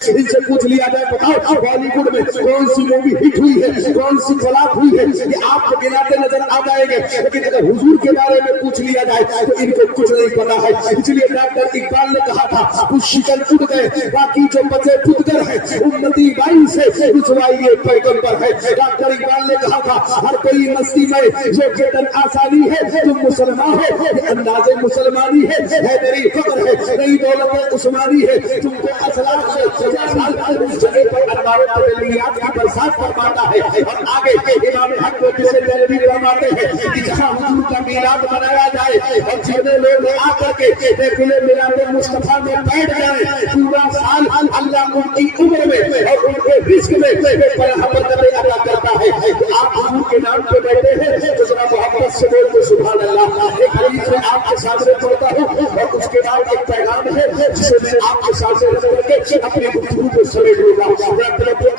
ان سے پوچھ لیا جائے بتاؤ بالی ووڈ میں کون سی مووی ہٹ ہوئی ہے, کون سی فلاپ ہوئی ہے, یہ آپ کو گناتے نظر آ جائیں گے. لیکن اگر حضور کے بارے میں پوچھ لیا جائے تو ان کو کچھ نہیں پتا ہے. اس لیے ڈاکٹر اقبال نے کہا تھا کچھ شکن اٹھ گئے باقی جو بچے پتگر ہیں, امتی بائی سے رسوائی یہ پیغمبر ہے. ڈاکٹر اقبال نے کہا تھا ہر کوئی مستی میں یہ جتن آسانی ہے, تم مسلمان ہو یہ انداز مسلمانی ہے میری فکر ہے نئی دولت عثمانی ہے, تم کو اصلاح سے اس جگہ پر انوار تجلیات کی برسات فرماتا ہے. اور آگے امام حق کو جسے جلدی فرماتے ہیں کہ جہاں حضور کا میلاد منایا جائے اور جتنے لوگ آ کر کے محفل میلاد مصطفیٰ میں بیٹھ جائیں پورا سال اللہ ان کی عمر میں اور ان کے رزق میں برکتیں عطا کرتا ہے. آپ حضور کے نام پہ بیٹھے ہیں تو ذرا محبت سے بول کے سبحان اللہ. ایک حدیث میں آپ کے سامنے پڑھتا ہوں اور اس کے بعد ایک پیغام ہے جسے میں آپ کے سامنے رکھ کر کے اپنی گفتگو کو سمیٹ لوں گا.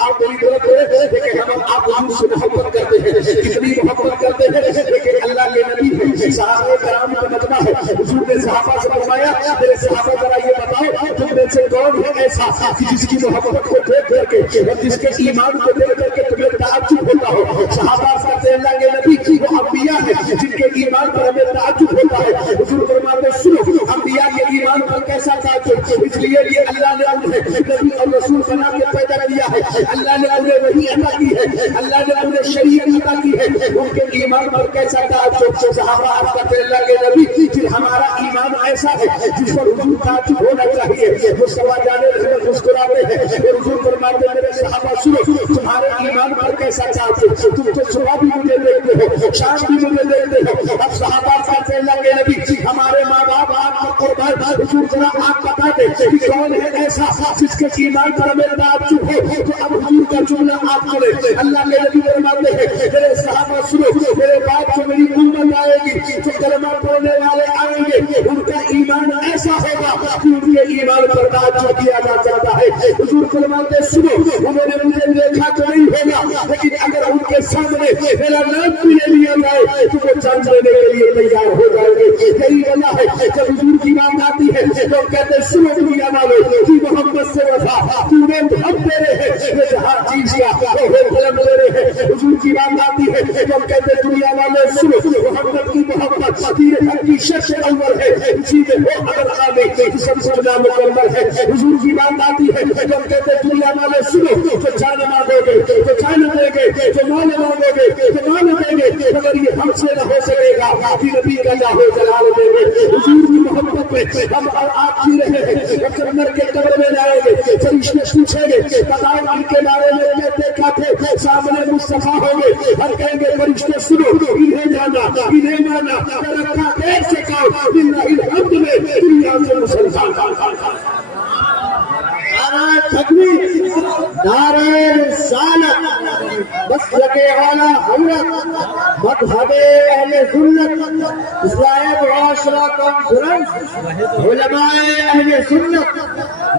آپ میری طرف ہے لیکن ہم آپ حضور سے محبت کرتے ہیں, کتنی محبت کرتے ہیں. لیکن اللہ کے نبی صحابہ کرام کا مجمع ہے. حضور نے صحابہ سے فرمایا میرے صحابہ ذرا یہ بتاؤ تم میں سے کون ہے ایسا جس کی محبت کو دیکھ کر کے اور جس کے ایمان کو دیکھ کر کے تمہیں تعجب ہوتا ہو. صحابہ سے اللہ کے نبی وہ انبیاء ہیں جن کے ایمان پر ہمیں تعجب ہوتا ہے. حضور فرماتے سنو انبیاء کے ایمان پر کیسا تعجب, اس لیے یہ اللہ نے انہیں نبی اور رسول بنا کے پیدا کیا ہے. اللہ نے انہیں وحی عطا کی ہے, اللہ نے انہیں شریعت عطا کی ہے. ان کے ایمان پر کیسا تعجب. صحابہ کہتے اللہ کے نبی پھر ہمارا ایمان ایسا ہے جس پر حضور تعجب ہونا چاہیے. مصطفیٰ جان رحمت مسکراتے ہیں اور حضور فرماتے ہیں میرے صحابہ سنو تمہارے ایمان پر کیسا تعجب, تم تو صبح بھی مجھے دیکھتے ہو شام بھی مجھے دیکھتے ہو. اب صحابہ کہتے اللہ کے نبی ہمارے ماں باپ آپ کا قربان, حضور ذرا آپ بتا دیں کہ کون ہے ایسا جس کے ایمان پر ہمیں تعجب ہو. تو اب حضور کا جملہ آپ کریں. اللہ کے نبی فرماتے ہیں میرے صحابہ سنو میرے بعد جو میری امت آئے گی جو کلمہ پڑھنے والے آئیں گے ان کا ایمان ایسا ہوگا کہ ان کے ایمان پر تعجب کیا جا سکتا ہے. حضور فرماتے سنو انہوں نے مجھے دیکھا تو نہیں ہوگا لیکن اگر ان کے سامنے میرا نام بھی لے لیا جائے تو وہ جان لینے کے لیے تیار ہو جائیں گے. یہی وجہ ہے جب حضور کی بات آتی ہے تو کہتے ہیں سنو دنیا والوں کی محبت سے وفا تو نے ہم تیرے ہیں یہ جہاں چیز کیا وہ قلم تیرے ہیں. حضور کی بات آتی ہے تو کہتے ہیں دنیا والے سنو محمد کی محبت تیرے حق کی شخص اول ہے اسی میں وہ اگر آنے سب سے بڑا مکمل ہے. حضور کی بات آتی ہے تو کہتے ہیں دنیا والے سنو تو جان مانگو گے تو جان دیں گے تو مال مانگو گے تو مال دیں گے مگر یہ ہم سے نہ ہو سکے گا کہ نبی کا لاہو جلال دیں گے. حضور کی محبت میں ہم اور آپ جی رہے ہیں. جب مر کے قبر میں جائیں گے فرشتے پوچھیں گے بتاؤ ان کے بارے میں کیا دیکھا تھے, سامنے مصطفیٰ ہوں گے ہر کہیں گے فرشتے سنو انہیں جانا انہیں مانا رکھا دیر سے کہو للہ الحمد میں دنیا سے مسلمان. نعرہ تکبیر, نعرہ رسالت, مسلک اعلی حضرت, مذہب اہل سنت, اصلاح معاشرہ کانفرنس, علماء اہل سنت,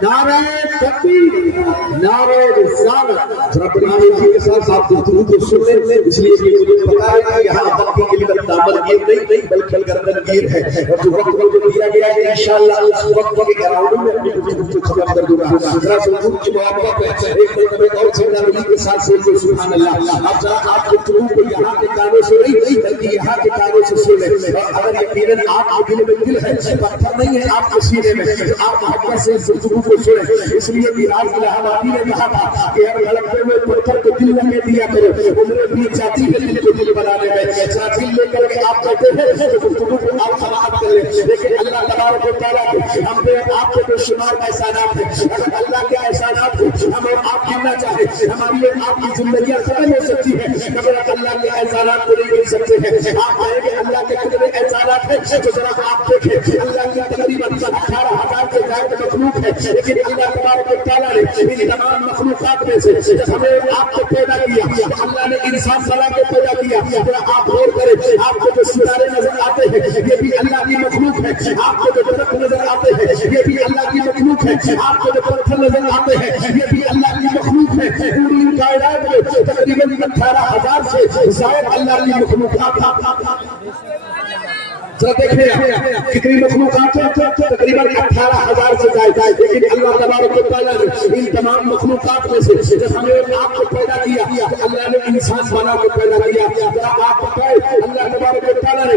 نعرہ تکبیر, نعرہ رسالت. رب العالمین کے ساتھ آپ گفتگو کو سن لیں اس لیے کہ مجھے پتا ہے کہ یہاں وقت کی کلمت دامن گیر نہیں بلکہ گردن گیر ہے اور جو وقت کو دیا گیا ہے انشاءاللہ اس وقت کے گراؤنڈ میں اپنی گفتگو کو ختم کر دوں گا. ذرا حضور کی محبت ہے ایک مرتبہ اور سیدنا نبی کے ساتھ بولتے سبحان اللہ. اب ذرا آپ گفتگو کو یہاں کے کانوں سے نہیں بلکہ یہاں کے کانوں سے سنیں. اگر یقیناً آپ کے دل میں دل ہے پتھر نہیں ہے آپ کے سینے میں آپ محبت سے گفتگو کو سنیں. اس لیے میراث الہوادی نے کہا تھا کہ ہر حلقے میں پتھر کو دل میں دیا کرو. عمر بھی چاہتی ہے دل کو دل بنانے میں ذرا دل لے کر کے آپ کہتے ہیں تو گفتگو کو آپ سماعت کر لیں. لیکن اللہ تبارک و تعالیٰ ہم پہ آپ کے بے شمار احسانات ہیں. اگر اللہ کے احسانات کو ہم اور آپ گننا چاہیں ہماری اور آپ کی زندگیاں ختم ہو سکتی ہیں مگر اللہ کے احسانات کو نہیں مل سکتے ہیں. آپ کہیں گے اللہ کے کتنے احسانات ہیں تو ذرا آپ دیکھیں اللہ کی تقریباً 18,000 سے زائد مخلوق ہے لیکن اللہ تبارک و تعالیٰ نے ان تمام مخلوقات میں سے جب ہمیں آپ کو پیدا کیا اللہ نے انسان بنا کے پیدا کیا. ذرا آپ غور کریں آپ کو جو ستارے نظر آتے ہیں یہ بھی اللہ کی مخلوق ہے. آپ کو جو درخت نظر آتے ہیں یہ بھی اللہ کی مخلوق ہے. آپ کو جو پتھر نظر آتے ہیں یہ بھی اللہ کی مخلوق ہے. پوری کائنات میں تقریباً 18,000 سے زائد اللہ کی مخلوقات. जरा देखिए आप कितनी मखलूकात है, तकरीबन 18,000 से ज्यादा, लेकिन अल्लाह तबारक व तआला ने इन तमाम मखलूकात में से जब हमें आपको पैदा किया तो अल्लाह ने इंसान बना के पैदा किया। जरा आप बताएं अल्लाह तबारक व तआला ने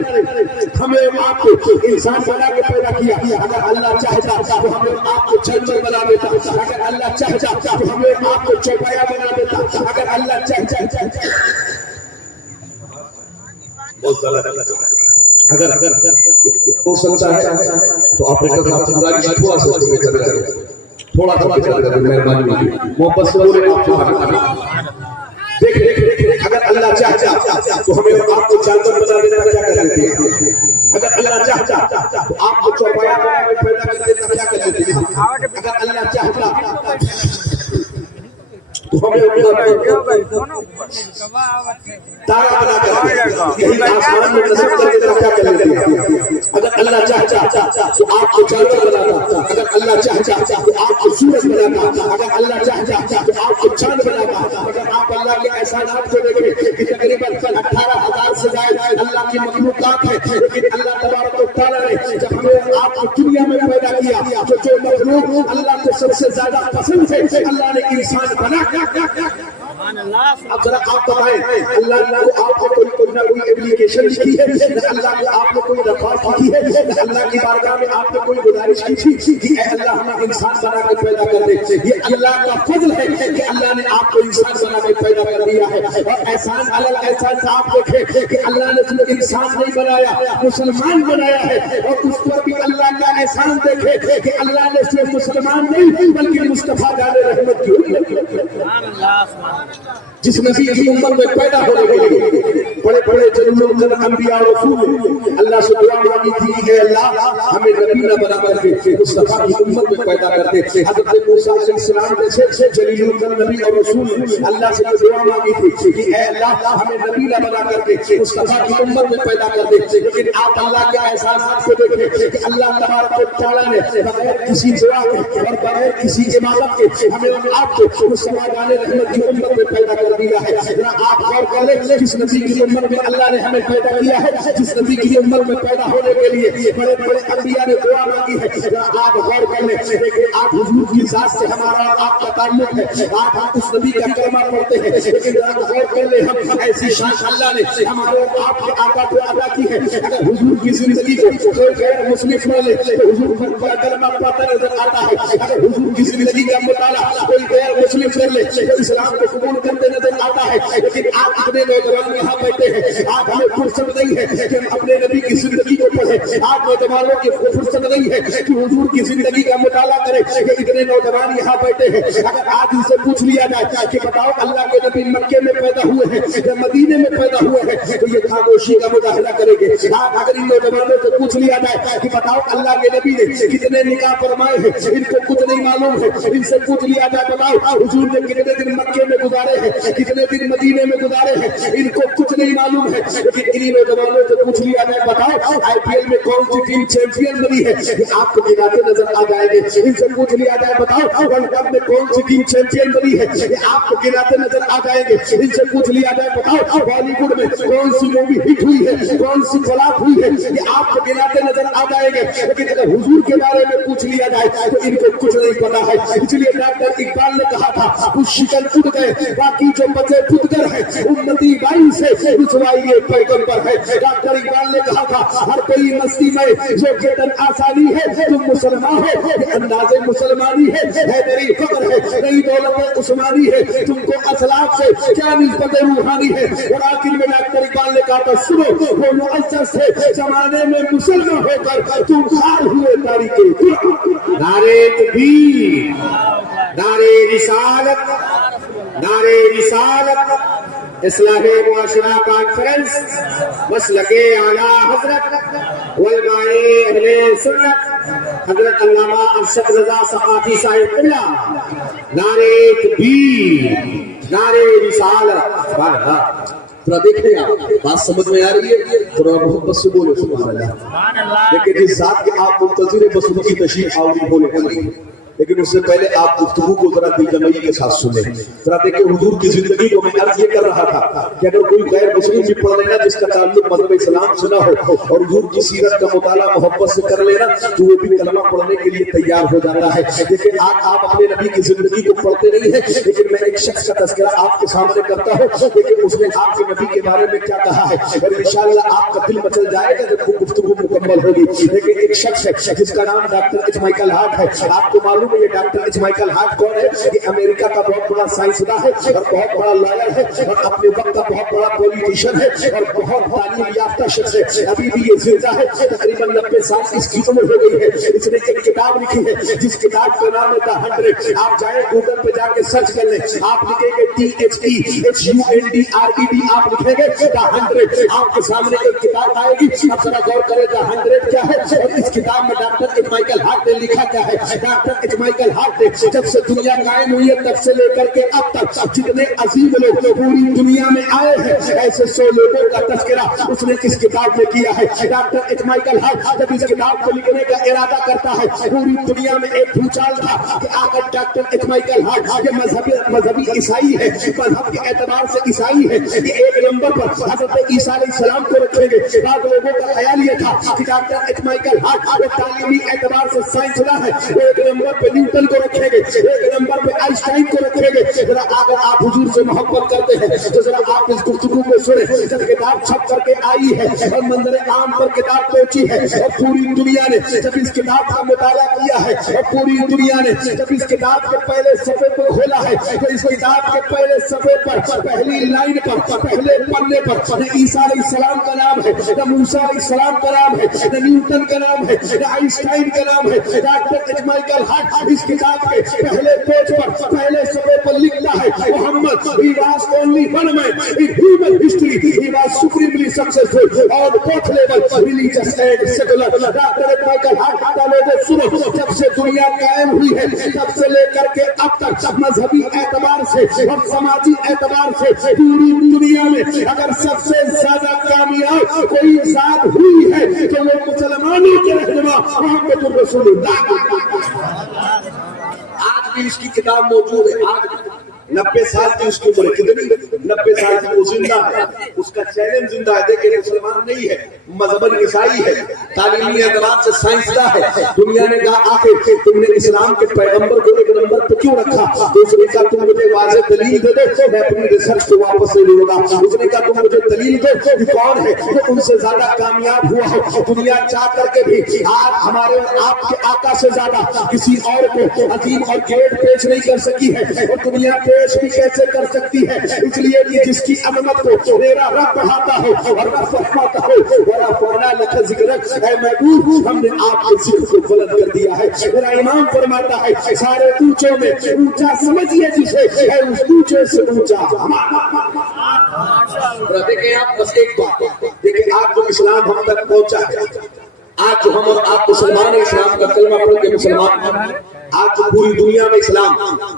हमें आपको इंसान बना के पैदा किया, अगर अल्लाह चाहता तो हमें आपको जानवर बना देता, अगर अल्लाह चाहता तो हमें आपको चौपाया बना देता, अगर अल्लाह चाहता अगर हो सकता है तो ऑपरेटर साहब से गुजारिश थोड़ा सा मेहरबानी मोहब्बत से बोले आप देख अगर अल्लाह चाहता तो हमें आपको जानवर बना देता, क्या कर देते हैं? अगर अल्लाह चाहता तो आपको चौपाया बना के पैदा कर देता, क्या कर देते हैं? अगर अल्लाह चाहता तो हमें तारा बना कर यही आसमान में नजर करके क्या कर लेते हैं? अगर अल्लाह चाहता तो आपको जानवर बनाता, अगर अल्लाह चाहता तो आपको सूरज बनाता, अगर अल्लाह चाहता तो आपको चांद बनाता। अगर आप अल्लाह के एहसानात को देखें कि तकरीबन 18,000 से ज्यादा अल्लाह की मखलूकात है, लेकिन अल्लाह तबारक व तआला ने जब हमें आपको दुनिया में पैदा किया तो जो मखलूक अल्लाह को सबसे ज्यादा पसंद है अल्लाह ने इंसान बना। अब जरा आप बताएं अल्लाह ने आपको कोई ना कोई एप्लीकेशन लिखी है, अल्लाह ने आपको कोई दरख्वास्त की है, अल्लाह की बारगाह में आपने कोई गुजारिश की थी कि अल्लाह हमें इंसान बना के पैदा कर दे? ये अल्लाह का फजल है कि अल्लाह ने आपको इंसान बना के पैदा कर दिया है। और एहसान अलग एहसान आप देखें कि अल्लाह ने सिर्फ इंसान नहीं बनाया, मुसलमान बनाया है, और उस पर भी अल्लाह का एहसान देखे कि अल्लाह ने सिर्फ मुसलमान नहीं बल्कि मुस्तफा जाने रहमत की जिस नबी की उम्मत में पैदा होने के लिए बड़े बड़े जन्नत अंबिया और रसूल अल्लाह से दुआ मांगी थी कि अल्लाह हमें नबी न बना करके मुस्तफा की उम्मत में पैदा कर दे। हज़रत मूसा अलैहिस्सलाम जैसे जलीलुल नबी और रसूल अल्लाह से दुआ मांगी थी कि ऐ अल्लाह हमें नबी न बना करके मुस्तफा की उम्मत में पैदा कर दे। लेकिन आप अल्लाह के एहसानात को देखें कि अल्लाह तबारक व तआला ने बगैर किसी दुआ के और बगैर किसी इबादत के हमें आपको मुस्तफा जाने रहमत की उम्मत में पैदा कर दिया है। जरा आप गौर कर लें जिस नबी की उम्मत में अल्लाह ने हमें पैदा किया है, जिस नबी की उम्मत में पैदा होने के लिए बड़े बड़े अंबिया ने दुआ मांगी है। जरा आप गौर कर लें कि आप हुजूर की जात से हमारा आपका ताल्लुक है, आप उस नबी का कलमा पढ़ते हैं, लेकिन जरा गौर कर लें हम ऐसी शान अल्लाह ने हमारे आपके आका को अदा की है। अगर हुजूर की जिंदगी को कोई गैर मुस्लिम पढ़ ले तो हुजूर का कलमा पढ़ता नजर आता है। अगर हुजूर की जिंदगी का मुताला कोई गैर मुस्लिम कर ले तो इस्लाम को कबूल करते नजर आता है। लेकिन आप इतने नौजवान यहाँ बैठे हैं, आप हमें फुर्सत नहीं है कि हम अपने नबी की जिंदगी को पढ़े। आप नौजवानों की फुर्सत नहीं है कि हुजूर की जिंदगी का मुताला करें। इतने नौजवान यहाँ बैठे हैं, अगर आज इनसे पूछ लिया जाए कि बताओ अल्लाह के नबी मक्के में पैदा हुए हैं या मदीने में पैदा हुए हैं, तो ये खामोशी का मुजाहिरा करेंगे। आप अगर इन नौजवानों से पूछ लिया जाए कि बताओ अल्लाह के नबी ने कितने निकाह फरमाए हैं, इनको कुछ नहीं मालूम है। इनसे पूछ लिया जाए बताओ हुजूर ने कितने दिन मक्के में गुजारे हैं, कितने दिन मदीने में गुजारे हैं, इनको कुछ नहीं मालूम है। लेकिन इन्हीं नौजवानों से पूछ लिया जाए बताओ आईपीएल में कौन सी टीम चैंपियन बनी है, ये आपको गिनाते नजर आ जाएंगे। इनसे पूछ लिया जाए बताओ वर्ल्ड कप में कौन सी टीम चैंपियन बनी है, ये आपको गिनाते नजर आ जाएंगे। इनसे पूछ लिया जाए बताओ बॉलीवुड में कौन सी मूवी हिट हुई है, कौन सी फ्लॉप हुई है, ये आपको गिनाते नजर आ जाएंगे। लेकिन अगर हुजूर के बारे में पूछ लिया जाए तो इनको कुछ नहीं पता है। इसलिए डॉक्टर इकबाल ने कहा था कुछ शिकल टूट गए बाकी जो बचे फुटकर है, उम्मती बाई से रुसवाई ये पैगंबर है। डॉक्टर इकबाल ने कहा था हर कोई मस्ती में जो वेतन आसानी है, तुम मुसलमान हो ये अंदाजे मुसलमानी है मेरी फक्र है नई दौलत उस्मानी है, तुमको असलाफ से क्या निस्बत रूहानी है। और आखिर में डॉक्टर इकबाल ने कहा था सुनो वो मुअज़्ज़ज़ है जमाने में मुसलमान होकर तुम खार हुए तारीखे। नारे तकबीर, नारे रिसालत, नारे रिसालत, इस्लाही मुआशरा कॉन्फ्रेंस, मसलके आला हजरत उलमाए अहले सुन्नत हजरत अल्लामा अरशद रज़ा सक़ाफ़ी साहिब क़िबला, नारे तकबीर, नारे रिसालत। थोड़ा देखिए आप बात समझ में आ रही है, थोड़ा मोहब्बत से बोले सुभान अल्लाह। लेकिन जिस जात के आप मुंतज़िर बस उनकी तशरीफ आवरी बोले لیکن اس سے پہلے آپ گفتگو کو ذرا دل جمعی کے ساتھ سنیں. ذرا دیکھیں حضور کی زندگی کو میں عرض یہ کر رہا تھا کہ اگر کوئی غیر مسلم بھی پڑھ لینا جس کا تعلق مذہب اسلام سے نہ ہو اور حضور کی سیرت کا مطالعہ محبت سے کر لینا تو وہ بھی کلمہ پڑھنے کے لیے تیار ہو جاتا ہے. لیکن آپ اپنے نبی کی زندگی کو پڑھتے نہیں ہیں, لیکن میں ایک شخص کا تذکرہ آپ کے سامنے کرتا ہوں لیکن اس نے آپ کے نبی کے بارے میں کیا کہا ہے, اور انشاءاللہ آپ کا دل مچل جائے گا جب وہ گفتگو مکمل ہوگی. لیکن ایک شخص ہے جس کا نام ڈاکٹر ایچ مائیکل ہارٹ ہے. آپ کو معلوم ہے یہ ڈاکٹر ایچ مائیکل ہارٹ کون ہے؟ یہ امریکہ کا بہت بڑا سائنسداں ہے اور بہت بڑا لائر ہے اور اپنے وقت کا بہت بڑا پولیٹیشین ہے اور بہت تعلیم یافتہ شخص ہے. ابھی بھی یہ زندہ ہے, تقریباً 90 سال اس کی عمر ہو گئی ہے. اس نے ایک کتاب لکھی ہے جس کتاب کا نام ہے دا 100. آپ جائیں گوگل پہ جا کے سرچ کر لیں, آپ لکھیں گے THEHUNDRED, آپ لکھیں گے دا 100, آپ کے سامنے ایک کتاب آئے گی. اب ذرا غور کریں دا 100 کیا ہے اور اس کتاب میں ڈاکٹر ایچ مائیکل ہارٹ نے لکھا کیا ہے. ڈاکٹر ایچ مائیکل ہارٹ نے جب سے دنیا قائم ہوئی ہے تب سے لے کر کے اب تک جتنے عظیم لوگ پوری دنیا میں آئے ہیں ایسے 100 لوگوں کا تذکرہ اس نے اس کتاب میں کیا ہے. ڈاکٹر ایچ مائیکل ہارٹ جب اس کتاب کو لکھنے کا ارادہ کرتا ہے, پوری دنیا میں ایک بھوچال تھا کہ اگر ڈاکٹر ایچ مائیکل ہارٹ یہ مذہبی عیسائی ہے, مذہب کے اعتبار سے عیسائی ہے, یہ ایک نمبر پر حضرت عیسیٰ علیہ السلام کو رکھیں گے. بعض لوگوں کا خیال یہ تھا کہ ڈاکٹر ایچ مائیکل ہارٹ وہ تعلیمی اعتبار سے سائنسداں ہے, وہ ایک نمبر پہ نیوٹن کو رکھیں گے, ایک نمبر پہ آئنسٹائن کو رکھیں گے. ذرا اگر آپ حضور سے محبت کرتے ہیں تو ذرا آپ اس گفتگو کو سنیں. جب کتاب چھپ کر کے آئی ہے اور منظر عام پر کتاب پہنچی ہے اور پوری دنیا نے جب اس کتاب کا مطالعہ کیا ہے اور پوری دنیا نے جب اس کتاب کے پہلے صفحے کو کھولا ہے تو اس کتاب کے پہلے صفحے پر پہلی لائن پر پہلے پنے پر نہ عیسیٰ علیہ السلام کا نام ہے, نہ موسیٰ علیہ السلام کا نام ہے, نہ نیوٹن کا نام ہے, نہ آئنسٹائن کا نام ہے. ڈاکٹر ایچ مائیکل ہارٹ اس کتاب کے پہلے پیج پر پہلے صفحے پر لکھتا ہے محمد he was only one man in human history, he was supremely successful on both levels, religious and secular. Doctor H Michael Hart کا لوگوں سنو, جب سے دنیا قائم ہوئی ہے تب سے لے کر کے اب تک مذہبی اعتبار سے اور سماجی اعتبار سے پوری دنیا میں اگر سب سے زیادہ کامیاب کوئی ذات ہوئی ہے تو وہ مسلمانوں کے رہنما محمد رسول اللہ. آج بھی اس کی کتاب موجود ہے. آج 90 سال کی اس کی عمر ہے. کتنی 90 سال کی وہ زندہ ہے, اس کا چیلنج زندہ ہے. دیکھیں مسلمان نہیں ہے, مذہبن عیسائی ہے, تعلیمی اعتبار سے سائنسداں ہے. دنیا نے کہا آخر تم نے اسلام کے پیغمبر کو ایک نمبر پہ کیوں رکھا؟ تو اس نے کہا تم مجھے واضح دلیل دے دو, میں اپنی ریسرچ کو واپس لے لوں گا. اس نے کہا تم مجھے دلیل دو کہ کون ہے جو ان سے زیادہ کامیاب ہوا ہے. دنیا چاہ کر کے بھی آج ہمارے اور آپ کے آقا سے زیادہ کسی اور کو عظیم اور گریٹ پیش نہیں کر سکی ہے, اور دنیا پیش بھی کیسے کر سکتی ہے؟ اس لیے کہ جس کی عظمت کو میرا رب بڑھاتا ہو اور رب فرماتا ہو ورا فرنا لکھ ذکرک, اے محبوب ہم نے آپ کے ذکر کو بلند کر دیا ہے. میرا امام فرماتا ہے سارے اونچوں میں اونچا سمجھیے جسے ہے اس اونچے سے اونچا. دیکھیں آپ بس ایک بات دیکھیں, آج جو اسلام ہم تک پہنچا ہے, آج جو ہم اور آپ مسلمان اسلام کا کلمہ پڑھ کے مسلمان, آج پوری دنیا میں اسلام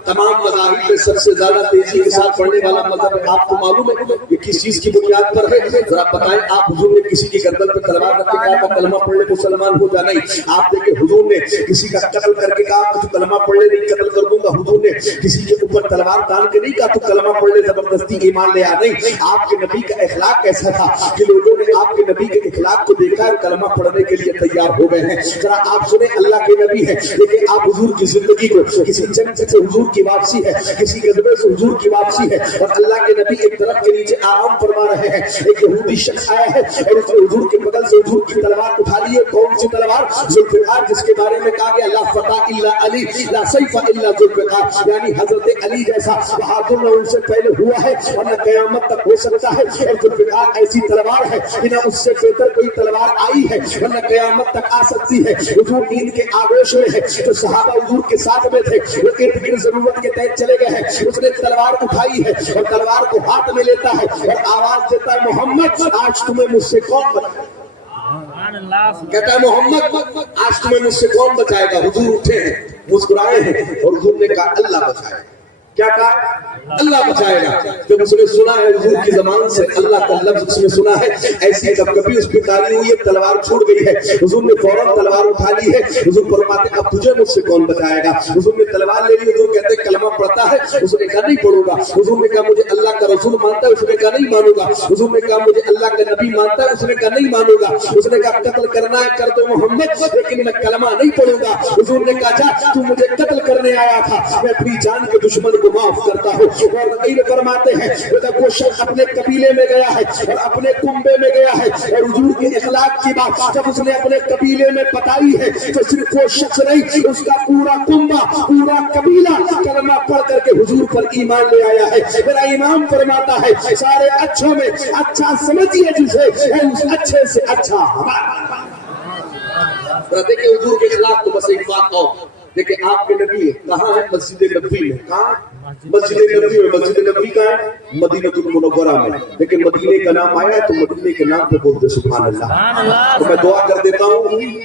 تمام مذاہب میں سب سے زیادہ تیزی کے ساتھ پڑھنے والا مذہب ہے. آپ کو معلوم ہے یہ کس چیز کی بنیاد پر ہے؟ ذرا بتائیں. آپ حضور نے کسی کی گردن پہ تلوار رکھ کے کہا کلمہ پڑھ لے مسلمان ہو جا؟ نہیں. آپ دیکھیں حضور نے کسی کا قتل کر کے کہا تو کلمہ پڑھ لے نہیں قتل کر دوں گا. حضور نے کسی کے اوپر تلوار تان کے نہیں کہا تو کلمہ پڑھ لے زبردستی ایمان لے آ. نہیں, آپ کے نبی کا اخلاق کیسا تھا کہ لوگوں نے آپ کے نبی کے اخلاق کو دیکھا اور کلمہ پڑھنے کے لیے تیار ہو گئے ہیں. ذرا آپ سنیں, اللہ کے نبی ہے لیکن آپ حضور کی زندگی کو کسی جنگ سے حضور کی واپسی ہے, کسی غزوے سے حضور کی واپسی ہے اور اللہ کے نبی ایک درخت کے نیچے آرام فرما رہے ہیں. ایک یہودی شخص آیا ہے اور اس نے حضور کے بغل سے حضور کی تلوار اٹھا لی ہے. کون سی تلوار؟ ذوالفقار, جس کے بارے میں کہا گیا لا فتح الا علی لا سیف الا ذوالفقار, یعنی حضرت علی جیسا بہادر نہ ان سے پہلے ہوا ہے اور نہ قیامت تک ہو سکتا ہے. اور ذوالفقار ایسی تلوار ہے کہ نہ اس سے بہتر کوئی تلوار آئی ہے اور نہ قیامت تک آ سکتی ہے. حضور نیند کے آغوش میں ہے تو صحابہ حضور کے ساتھ میں تھے, وہ ارد گرد ضرورت کے تحت چلے گئے ہیں. اس نے تلوار اٹھائی ہے اور تلوار کو ہاتھ میں لیتا ہے اور آواز دیتا ہے محمد آج تمہیں مجھ سے کون بچائے؟ کہتا ہے محمد آج تمہیں مجھ سے کون بچائے گا؟ حضور اٹھے ہیں, مسکرائے ہیں اور حضور نے کہا اللہ بچائے. क्या कहा? अल्लाह बचाएगा। जब उसने सुना है हुजूर की ज़बान से अल्लाह का लफ्ज़ उसने सुना है, ऐसी कभी उस पे तारी हुई है, तलवार छूट गई है। हुजूर ने फौरन तलवार उठा ली है। हुजूर फरमाते अब तुझे मुझसे कौन बचाएगा? हुजूर ने तलवार ले ली। हुजूर कहते कलमा पढ़ता है? उसने कहा नहीं पढ़ूंगा। हुजूर ने कहा मुझे अल्लाह का रसूल मानता है? उसने कहा नहीं मानूंगा। हुजूर ने कहा मुझे अल्लाह का नबी मानता है? उसने कहा नहीं मानूंगा। उसने कहा कत्ल करना है कर दो मोहम्मद, लेकिन मैं कलमा नहीं पढ़ूंगा। हुजूर ने कहा जा, तू मुझे कत्ल करने आया था, मैं अपनी जान के दुश्मन को माफ करता हूँ। और नबी फरमाते हैं जब वो शख्स अपने कबीले में गया है और अपने कुंबे में गया है और हुजूर के इखलाक की बात जब उसने अपने कबीले में बताई है तो सिर्फ वो शख्स नहीं, उसका पूरा कुंबा, पूरा कबीला कलमा पढ़ करके हुजूर पर ईमान ले आया है। मेरा इमाम फरमाता है सारे अच्छों में अच्छा समझिए जिसे उस अच्छे से अच्छा हमारा। देखिए हुजूर के खिलाफ तो बस एक बात और, देखिए आपके नबी कहाँ है? मस्जिद नबवी में। कहाँ? मस्जिद नबवी में। मस्जिद नबवी का है मदीनतुल मुनव्वरा में, लेकिन मदीने का नाम आया तो मदीने के नाम पे बोलते सुभान अल्लाह। तो मैं दुआ कर देता हूँ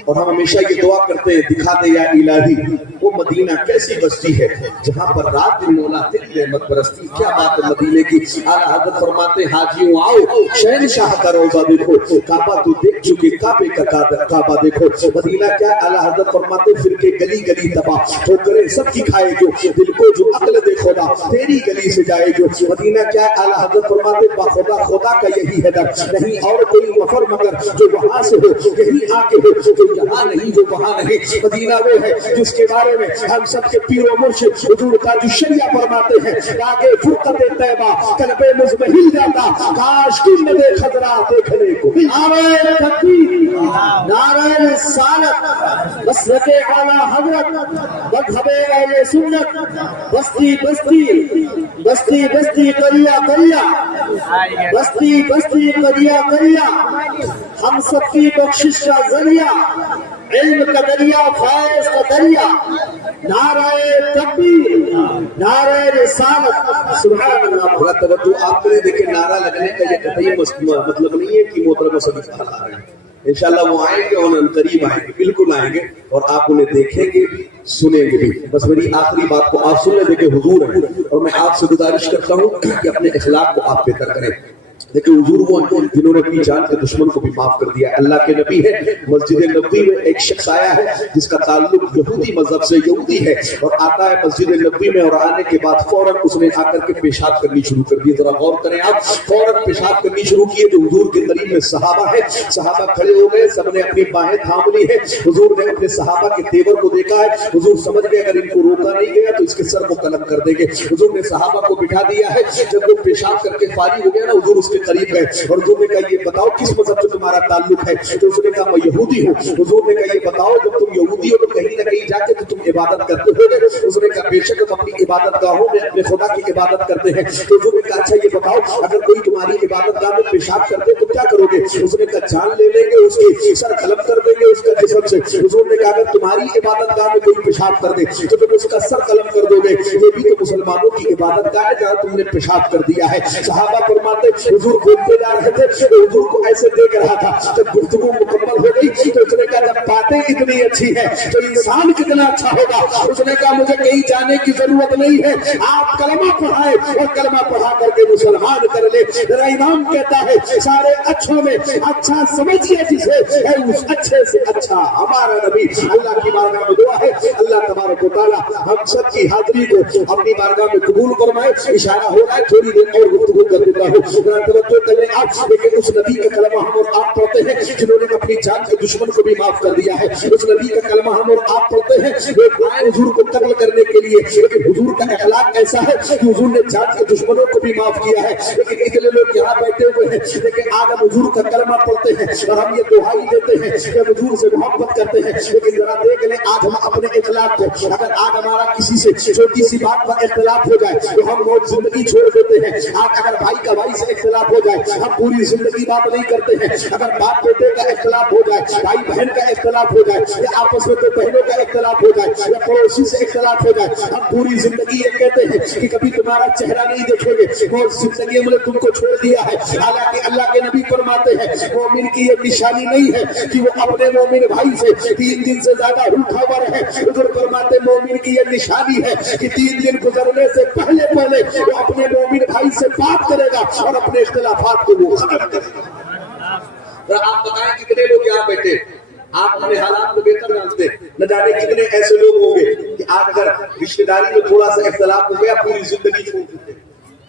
और हम हमेशा ये दुआ करते हैं, दिखा दे या इलाही वो मदीना कैसी बस्ती है जहाँ पर रात दिन मौला तेरी रहमत बरसती। क्या बात है मदीने की। आला हज़रत फरमाते हाजियों आओ शहनशाह का रोजा देखो, काबा तो देख चुके काबे का काबा देखो। मदीना क्या? आला हज़रत फरमाते फिर के गली गली तबाह ठोकरें सबकी खाएगो, दिल को जो अक्ल देखो तेरी गली से जाएगी। मदीना क्या? आला हज़रत फरमाते बाखुदा खुदा का यही है दर, नहीं और कोई वफर मगर जो वहां से हो, यही आके हो जो यहाँ नहीं, जो वहां नहीं। मदीना वो है जिसके बारे में हम सबके पीरो मुर्शिद हुजूर ताजुल शरिया फरमाते हैं आगे फुरकत तैबा कल्बे मुज़महिल जाता, काश तुम ने खतरा देखने को। नारे तकबीर, नारे रिसालत, मसलके आला हज़रत, मज़हबे अहले सुन्नत, बस्ती बस्ती बस्ती बस्ती करिया करिया, बस्ती बस्ती करिया करिया, हम सबकी बख्शिश का जरिया, इल्म का दरिया, फैज़ का दरिया, नारे तकबीर, नारे रिसालत, सुभान अल्लाह। तवज्जो आपने देखे नारा लगने का ये कतई मतलब नहीं है कि मोहतरम सभी आ रहे हैं। इंशाल्लाह वो आएंगे और करीब आएंगे, बिल्कुल आएंगे और आप उन्हें देखेंगे भी सुनेंगे भी। बस मेरी आखिरी बात को आप सुन ले, देखिए हुजूर है और मैं आपसे गुजारिश करता हूँ कि अपने इखलाक को आप बेहतर करें। देखिए हुजूर वो जिन्होंने अपनी जान के दुश्मन को भी माफ कर दिया, अल्लाह के नबी है। मस्जिद नबवी में एक शख्स आया है जिसका ताल्लुक यहूदी मजहब से, यहूदी है और आता है मस्जिद नबवी में और आने के बाद फौरन उसने आकर के पेशाब करनी शुरू कर दी। जरा गौर करें आप, फौरन पेशाब करनी शुरू किए तो हुजूर के करीब में सहाबा है, सहाबा खड़े हो गए, सबने अपनी बाहें थाम ली है। हुजूर ने अपने सहाबा के तेवर को देखा है, हुजूर समझ गए अगर इनको रोका नहीं गया तो इसके सर को कलम कर देंगे। हुजूर ने सहाबा को बिठा दिया है। जब वो पेशाब करके फारिग हो गया ना, हुजूर उसके करीब गए और हुजूर ने कहा ये बताओ किस मजहब से तुम्हारा ताल्लुक है? तो उसने कहा मैं यहूदी हूँ। हुजूर ने कहा ये बताओ जब तुम यहूदी हो तो कहीं ना कहीं जाके तो तुम इबादत करते हो? उसने कहा बेशक हम अपनी इबादत गाहों में अपने खुदा की इबादत करते हैं। तो हुजूर ने कहा अच्छा ये बताओ अगर कोई तुम्हारी इबादत गाह में पेशाब करते तो क्या करोगे? उसने कहा जान ले लेंगे, उसकी सर कलम कर देंगे उसका जिस्म से। हुजूर ने कहा अगर तुम्हारी इबादत गाह में कोई पेशाब कर दे तो तुम उसका सर कलम कर दोगे? ये भी तो मुसलमानों की इबादत गाह है जहाँ तुमने पेशाब कर दिया है। सहाबा फरमाते हुजूर बोलते जा रहे थे तो हुजूर को ऐसे देख रहा था। जब गुफ्तगू मुकम्मल हो गई तो उसने कहा जब बातें इतनी अच्छी है तो इंसान कितना अच्छा होगा। उसने कहा मुझे कहीं जाने की जरूरत नहीं है, आप कलमा पढ़ाए और कलमा पढ़ा करके मुसलमान कर ले। मेरा इमाम कहता है सारे अच्छों में अच्छा समझिए जिसे उस अच्छे से अच्छा हमारा नबी। अल्लाह की बारगाह में दुआ है अल्लाह तबारक व तआला हम सब की हाजिरी को अपनी बारगाह में कबूल फरमाए। इशारा हो रहा है थोड़ी देर और गुफ्तगू कर देता हूँ। आप लेकिन उस नबी का कलमा हम और आप पढ़ते हैं जिन्होंने अपनी जान के दुश्मन को भी माफ कर दिया है। उस नबी का कलमा हम और आप पढ़ते हैं वो आए हुजूर को कत्ल करने के लिए, लेकिन हुजूर का अखलाक ऐसा है कि हुजूर ने जान के दुश्मनों को भी माफ किया है। लेकिन इतने लोग यहाँ बैठे हुए हैं लेकिन आज हम हुजूर का कलमा पढ़ते हैं और हम ये दुहाई देते हैं कि हुजूर से मोहब्बत करते हैं। लेकिन जरा देख लें आज हम अपने इखलाक को, अगर आज हमारा किसी से छोटी सी बात पर इख्तिलाफ हो जाए तो हम बहुत जिंदगी छोड़ देते हैं। आज अगर भाई का भाई से इख्तिलाफ इख्तलाफ हो जाए, हम पूरी जिंदगी बात नहीं करते हैं। अगर बाप बेटे का इख्तलाफ हो जाए, भाई बहन का इख्तलाफ हो जाए, या आपस में दो बहनों का इख्तलाफ हो जाए, या पड़ोसी से इख्तलाफ हो जाए, हम पूरी जिंदगी ये कहते हैं कि कभी तुम्हारा चेहरा नहीं देखेंगे, वो जिंदगी में तुमको छोड़ दिया है। हालांकि अल्लाह के नबी फरमाते हैं मोमिन की ये निशानी नहीं है कि वो अपने मोमिन भाई से 3 दिन से ज्यादा रूठा हुआ रहे। हुजूर फरमाते मोमिन की ये निशानी है कि 3 दिन गुजरने से पहले पहले वो अपने मोमिन भाई से बात करेगा और अपने इख्तिलाफात को वो खत्म करेगा। आप बताएं कितने लोग यहाँ बैठे, आप अपने हालात को बेहतर जानते हैं, न जाने कितने ऐसे लोग होंगे कि आज अगर रिश्तेदारी में थोड़ा सा इख्तिलाफ हो गया पूरी जिंदगी छोड़ देते।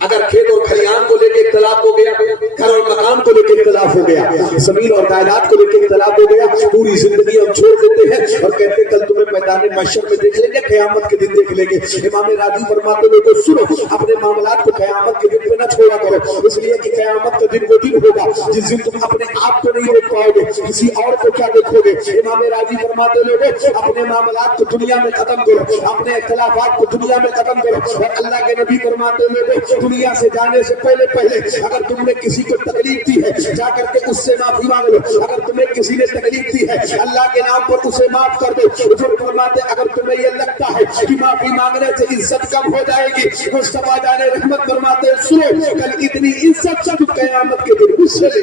अगर खेत और खलियान को लेकर इख्तिलाफ हो गया, घर और मकान को लेकर इख्तिलाफ हो गया, जमीन और जायदाद को लेकर इख्तिलाफ हो गया, पूरी जिंदगी हम छोड़ देते हैं और कहते हैं कल तुम्हें मैदान महशर में देख लेंगे, क़यामत के दिन देख लेंगे। इमाम राज़ी फरमाते हैं तो सुनो, अपने मामलात को क़यामत के दिन पे न छोड़ा करो, इसलिए कि क़यामत का दिन वो दिन होगा जिस दिन तुम अपने आप को नहीं देख पाओगे, किसी और को क्या देखोगे। इमाम राज़ी फरमाते लोगों अपने मामलात को दुनिया में खत्म करो, अपने इख्तिलाफात को दुनिया में खत्म करो। और अल्लाह के नबी फरमाते लोगों दुनिया से जाने से पहले पहले अगर तुमने किसी को तकलीफ दी है जाकर के उससे माफी मांग लो। अगर तुम्हें किसी ने तकलीफ दी है अल्लाह के नाम पर उसे माफ कर दो। हुजूर फरमाते अगर तुम्हें ये लगता है कि माफी मांगने से इज्जत कम हो जाएगी, मुस्तफा जाने रहमत फरमाते सुनो कल इतनी इज्जत से क़यामत के दिन गुस्से ले।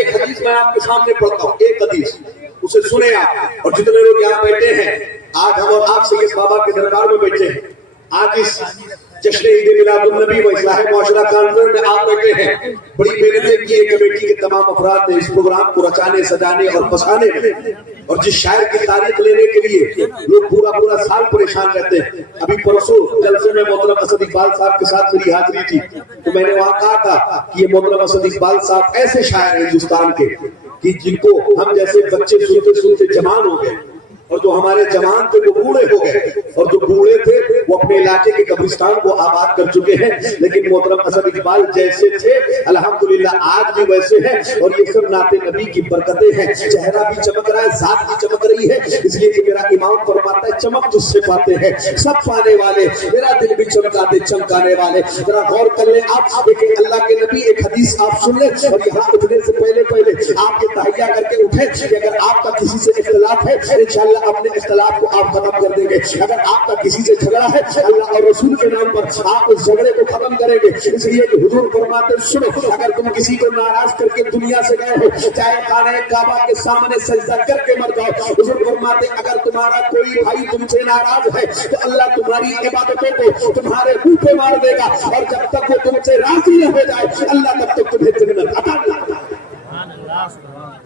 एक हदीस मैं आपके सामने पढ़ता हूँ, एक हदीस उसे सुने आप। और जितने लोग यहाँ बैठे हैं आज हम और आप सैयद बाबा के दरबार में बैठे हैं, आज इस जश्न ईद मिलादुन नबी व इस्लाह मुआशरा कॉन्फ्रेंस में आप बैठे हैं। बड़ी मेहनत की कमेटी के तमाम अफराद ने इस प्रोग्राम को रचाने, सजाने और फंसाने में, और जिस शायर की तारीख लेने के लिए लोग पूरा साल परेशान रहते हैं। अभी परसों जलसे में मोहतरम असद इकबाल साहब के साथ मेरी हाजिरी थी, तो मैंने वहाँ कहा था कि ये मोहतरम असद इकबाल साहब ऐसे शायर हैं हिंदुस्तान के कि जिनको हम जैसे बच्चे सुनते सुनते जवान हो गए, और जो हमारे जवान थे वो बूढ़े हो गए, और जो बूढ़े थे वो अपने इलाके के कब्रिस्तान को आबाद कर चुके हैं। लेकिन मोहतरम असद इकबाल जैसे थे अल्हम्दुलिल्लाह आज भी वैसे हैं, और ये सब नाते नबी की बरकतें हैं। चेहरा भी चमक रहा है, जात भी चमक रही है, इसलिए कि मेरा इमाम फरमाता है चमक तुझसे पाते हैं सब पाने वाले, मेरा दिल भी चमका दे चमकाने वाले। जरा गौर कर ले आप, लेकिन अल्लाह के नबी एक हदीस आप सुन ले, और यहाँ उठने से पहले पहले आप ये तहैया करके उठे कि अगर आपका किसी से इख्तिलाफ है इंशाअल्लाह अपने इख्तिलाफ को आप खत्म कर देंगे। अगर आपका किसी से झगड़ा है अल्लाह और रसूल के नाम पर आप उस झगड़े को खत्म करेंगे। इसलिए कि हुजूर फरमाते सुनो, अगर तुम किसी को नाराज करके दुनिया से गए हो, चाहे खाने काबा के सामने सजदा करके मर जाओ, हुजूर फरमाते अगर तुम्हारा कोई भाई तुमसे नाराज है तो अल्लाह तुम्हारी इबादतों को तुम्हारे मुंह पे मार देगा, और जब तक वो तुमसे राजी न हो जाए अल्लाह तब तक तुम्हें जन्नत अता नहीं करेगा।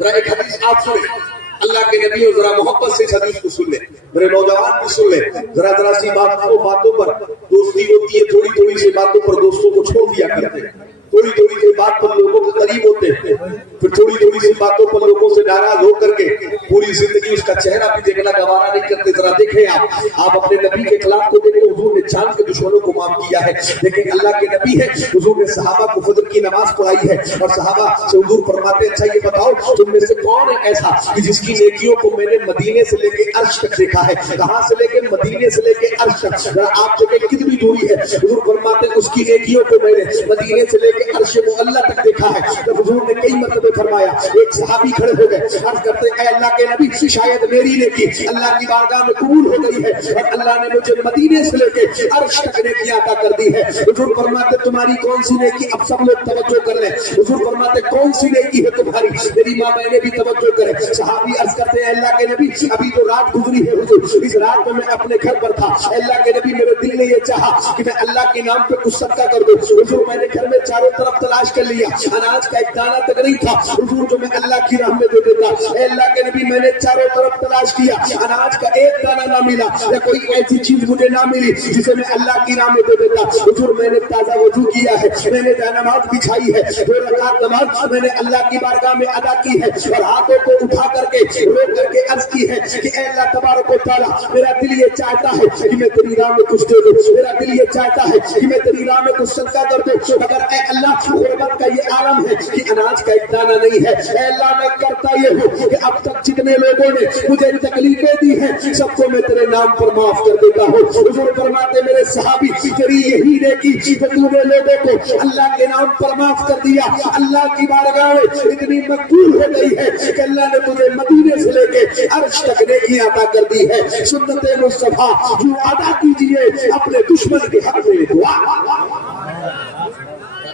जरा एक हदीस आप सुने अल्लाह के नबी, और जरा मोहब्बत से इस हदीस को सुन ले, मेरे नौजवान भी सुन ले। जरा सी बातों पर दोस्ती होती है, थोड़ी सी बातों पर दोस्तों को छोड़ दिया करते हैं, थोड़ी सी बात पर लोगों के करीब होते हैं, फिर थोड़ी सी बातों पर लोगों से नाराज होकर के पूरी जिंदगी उसका चेहरा भी देखना गवारा नहीं करते। जरा देखें आप अपने नबी के खिलाफ को देखें, हुजूर ने जान के दुश्मनों को माफ किया है। लेकिन अल्लाह के नबी है, हुजूर ने सहाबा को फजर की नमाज पढ़ाई है, और सहाबा से हुजूर फरमाते अच्छा ये बताओ तुम में से कौन है ऐसा कि जिसकी नेकियों को मैंने मदीने से लेके अर्श तक देखा है। कहां से लेके? मदीने से लेके अर्श तक। आप जगह कितनी दूरी है? हुजूर फरमाते उसकी नेकियों को मैंने मदीने से लेके अर्श मुअल्ला तक देखा है। तो हुजूर ने कई मरतबे फरमाया, एक सहाबी खड़े हो गए, अर्ज करते हैं अल्लाह के नबी शायद मेरी नेकी अल्लाह की बारगाह में कबूल हो गई है, और अल्लाह ने मुझे मदीने से लेके अर्श तक नेकियां अता कर दी है। हुजूर फरमाते तुम्हारी कौन सी नेकी? अब सब लोग तवज्जो कर ले। हुजूर फरमाते कौन सी नेकी है तुम्हारी? मेरी मां बहनें भी तवज्जो करें। सहाबी अर्ज करते हैं अल्लाह के नबी अभी तो रात गुजरी है हुजूर, इस रात में मैं अपने घर पर था, अल्लाह के नबी मेरे दिल ने ये चाहा कि मैं अल्लाह के नाम पे कुछ सदका कर दूं। हुजूर मैंने घर में चारों तरफ तलाश कर लिया, अनाज का एक दाना तक नहीं था हुजूर जो मैं अल्लाह की राह में दे देता। अल्लाह के नबी मैंने चारों तरफ तलाश किया, अनाज का एक दाना ना मिला, या कोई ऐसी चीज मुझे ना मिली जिसे मैं अल्लाह की राह में दे देता। हुजूर मैंने ताजा वजू किया है, मैंने नमाज बिछाई है, 2 रकात नमाज मैंने अल्लाह की बारगाह में अदा की है, और हाथों को उठा करके रोक करके अर्ज की है कि ऐ अल्लाह तबारक व तआला मेरा दिल ये चाहता है कि मैं तेरी राह में कुछ दे दूं, मेरा दिल ये चाहता है कि मैं तेरी राह में कुछ सदका कर दूं। अगर ऐ अल्लाह गुरबत आफत का ये आलम है कि अनाज का एक दाना नहीं है। अल्लाह मैं करता ये हूँ कि अब तक जितने लोगों ने मुझे तकलीफें दी हैं सबको मैं तेरे नाम पर माफ कर देता हूँ। हुजूर फरमाते मेरे सहाबी तेरी यही नेकी कि तूने लोगों को अल्लाह के नाम पर माफ कर दिया, अल्लाह की बारगाह में इतनी मकबूल हो गई है कि अल्लाह ने तुझे मदीने से लेके अर्श तक नेकी अता कर दी है। सुन्नते मुस्तफा जो अदा कीजिए अपने दुश्मन के हक में दुआ।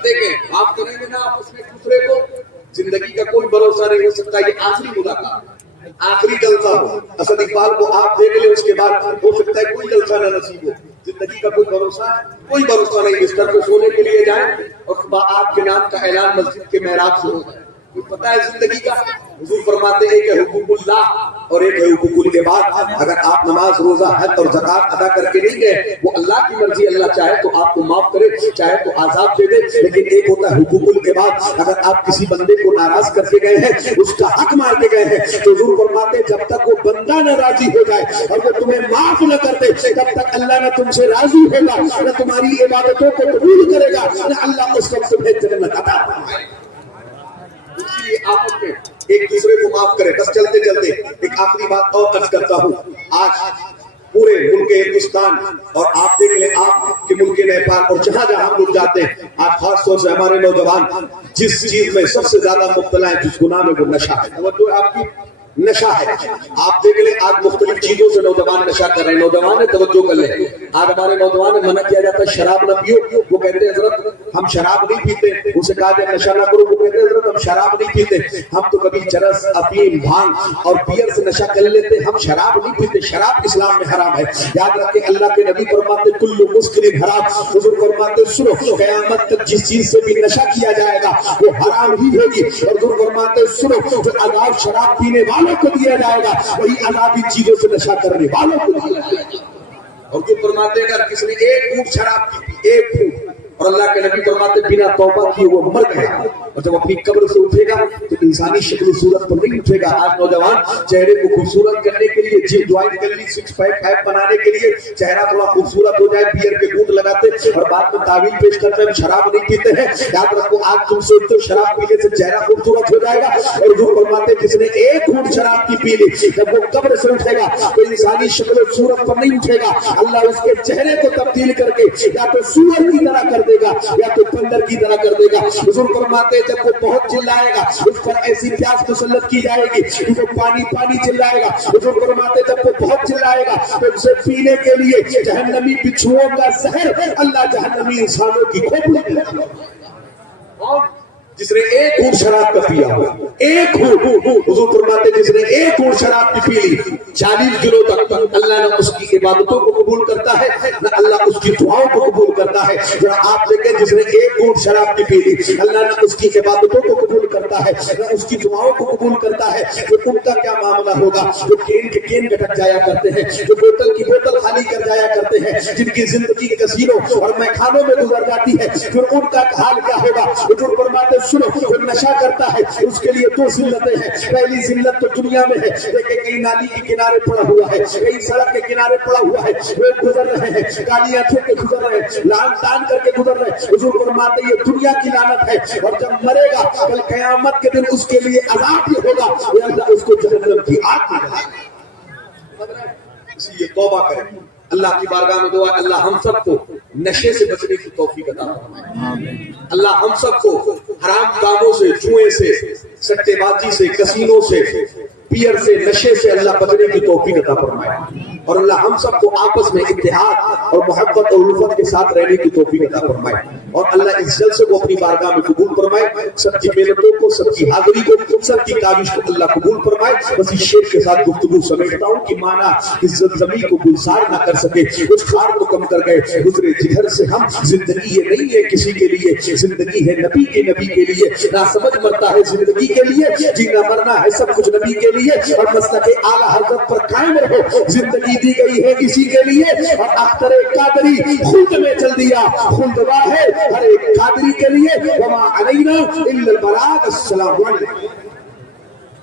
देखें आप करेंगे ना आपस में दूसरे को, जिंदगी का कोई भरोसा नहीं हो सकता। ये आखिरी मुलाकात, आखिरी जलसा हो। असद इकबाल को आप देख ले, उसके बाद हो सकता है कोई जलसा न नसीब हो। जिंदगी का कोई भरोसा नहीं। बिस्तर पे सोने के लिए जाए और सुबह आपके नाम का ऐलान मस्जिद के मेहराब से हो जाए। कोई पता है जिंदगी का? हुजूर फरमाते हैं कि हुकूकुल्लाह और एक है हुकूकुल इबाद। अगर आप नमाज रोजा हज और ज़कात अदा करके नहीं गए, वो अल्लाह की मर्जी, अल्लाह चाहे तो आपको माफ करे, चाहे तो आजाद दे दे। लेकिन एक होता है हुकूकुल इबाद, अगर आप किसी बंदे को नाराज करके गए हैं, उसका हक मार के गए हैं, तो हुजूर फरमाते जब तक वो बंदा न राजी हो जाए और वो तुम्हें माफ न कर दे, तब तक अल्लाह न तुमसे राजी होगा, न तुम्हारी इबादतों को कबूल करेगा, न अल्लाह उस वक्त तुम्हें जन्नत अता फरमाएगा। इसलिए आपस में एक दूसरे को माफ करें। बस चलते चलते एक आखिरी बात और अर्ज करता हूँ। आज पूरे मुल्क हिंदुस्तान और आप देख लें आपके मुल्क नेपाल और जहां जहां हम लोग जाते हैं, आज खास तौर से हमारे नौजवान जिस चीज में सबसे ज्यादा मुब्तला है, जिस गुनाह में, वो नशा है। वो तो आपकी नशा है। आप देख लें आज मुख्तलिफ चीजों से नौजवान नशा कर रहे हैं। नौजवान है तवज्जो कर लें। आज हमारे नौजवान ने मना किया जाता है शराब न पियो, वो कहते हैं हजरत हम शराब नहीं पीते। उसे कहा जाए नशा ना करो, वो कहते हैं हजरत हम शराब नहीं पीते। हम तो कभी चरस, अफीम, भांग और बियर से नशा कर लेते, हम शराब नहीं पीते। शराब इस्लाम में हराम है। याद रखें अल्लाह के नबी फरमाते कुल्लु मुस्किरिन हराम। हुजूर फरमाते सुनो क़यामत तक जिस चीज से भी नशा किया जाएगा वो हराम ही होगी। और हुजूर फरमाते सुनो जो अदाब शराब पीने वालों को दिया जाएगा वही अदाबी चीजों से नशा करने वालों को दिया जाएगा। और जो फरमाते अगर किसी ने एक घूंट शराब पी, एक घूंट, और अल्लाह के नबी फरमाते बिना तौबा किए वो मर गया, और जब अपनी कब्र से उठेगा तो इंसानी शक्ल सूरत पर नहीं उठेगा। आज नौजवान चेहरे को खूबसूरत करने के लिए जिम ज्वाइन कर ली, सिक्स पैक बनाने के लिए चेहरा थोड़ा खूबसूरत हो जाए, बियर के घूंट लगाते और बाद में तावील पेश करते हैं शराब नहीं पीते हैं। याद रखो आज तुम सोचते हो शराब पीने से चेहरा खूबसूरत हो जाएगा, और जो फरमाते जिसने एक घूंट शराब की पी ली जब वो कब्र से उठेगा तो इंसानी शक्ल सूरत पर नहीं उठेगा। अल्लाह उसके चेहरे को तब्दील करके या तो सूअर की तरह कर देगा या तो बंदर की तरह कर देगा। हुजूर फरमाते जब वो बहुत चिल्लाएगा उस पर ऐसी प्यास मुसल्लत की जाएगी कि वो पानी पानी चिल्लाएगा। हुजूर फरमाते जब वो बहुत चिल्लाएगा तो उसे पीने के लिए जहन्नमी बिच्छुओं का जहर अल्लाह जहन्नमी इंसानों की खोपड़ी में और जिसने एक घूंट शराब का पिया हो, एक घूंट, हुजूर फरमाते जिसने एक घूंट शराब की पी ली 40 दिनों तक अल्लाह न उसकी इबादतों को कबूल करता है, न अल्लाह उसकी दुआओं को कबूल करता है। जरा आप देखें जिसने एक घूंट शराब की पी ली अल्लाह न उसकी इबादतों को कबूल करता है, न उसकी दुआओं को कबूल करता है। तो उनका क्या मामला होगा जो केन के केन गटक जाया करते हैं, जो बोतल की बोतल खाली कर जाया करते हैं, जिनकी जिंदगी कसीनों और मैखानों में गुजर जाती है, फिर उनका हाल क्या होगा। हुजूर फरमाते सुनो जो नशा करता है उसके लिए दो जिल्लतें हैं। पहली जिल्लत तो दुनिया में है, देखिए कहीं नाली के किनारे पड़ा हुआ है, कहीं सड़क के किनारे पड़ा हुआ है, लोग गुजर रहे हैं, गालियां ठोक के गुजर रहे हैं, लान तान करके गुजर रहे हैं। हुजूर फरमाते ये दुनिया की लानत है, और जब मरेगा कल क़यामत के दिन उसके लिए अज़ाब ये होगा, अल्लाह उसको जहन्नम की आग में डालेगा। इसलिए तौबा करें, अल्लाह की बारगाह में दुआ, अल्लाह हम सबको नशे से बचने की तौफीक अता फरमाए। अल्लाह हम सबको हराम कामों से, जुए से, सट्टेबाजी से, कसीनों से, बियर से, नशे से अल्लाह बचने की तौफीक अता फरमाए। और अल्लाह हम सबको आपस में इत्तेहाद और मोहब्बत और उल्फत के साथ रहने की तौफीक अता फरमाए। और अल्लाह इस जलसे को अपनी बारगाह में कबूल फरमाए। सबकी मेहनतों को, सबकी हाजिरी को, सबकी काविश को अल्लाह कबूल फरमाए। बस इस शेर के साथ गुफ्तगू समेटता हूँ कि माना इस ज़मीन को गुलजार ना कर सके, उस खार को कम कर गए गुजरे जिगर से हम। जिंदगी ये नहीं है किसी के लिए, जिंदगी है नबी के लिए। ना समझ मरता है जिंदगी के लिए, जीना मरना है सब कुछ नबी के लिए। और मसलक आला हज़रत पर कायम रहो, जिंदगी दी गई है इसी के लिए। और अख्तर कादरी खुद में चल दिया, खुलदवा है हर एक कादरी के लिए। वमा अलैना इल्लल बलाग। अस्सलामु अलैकुम।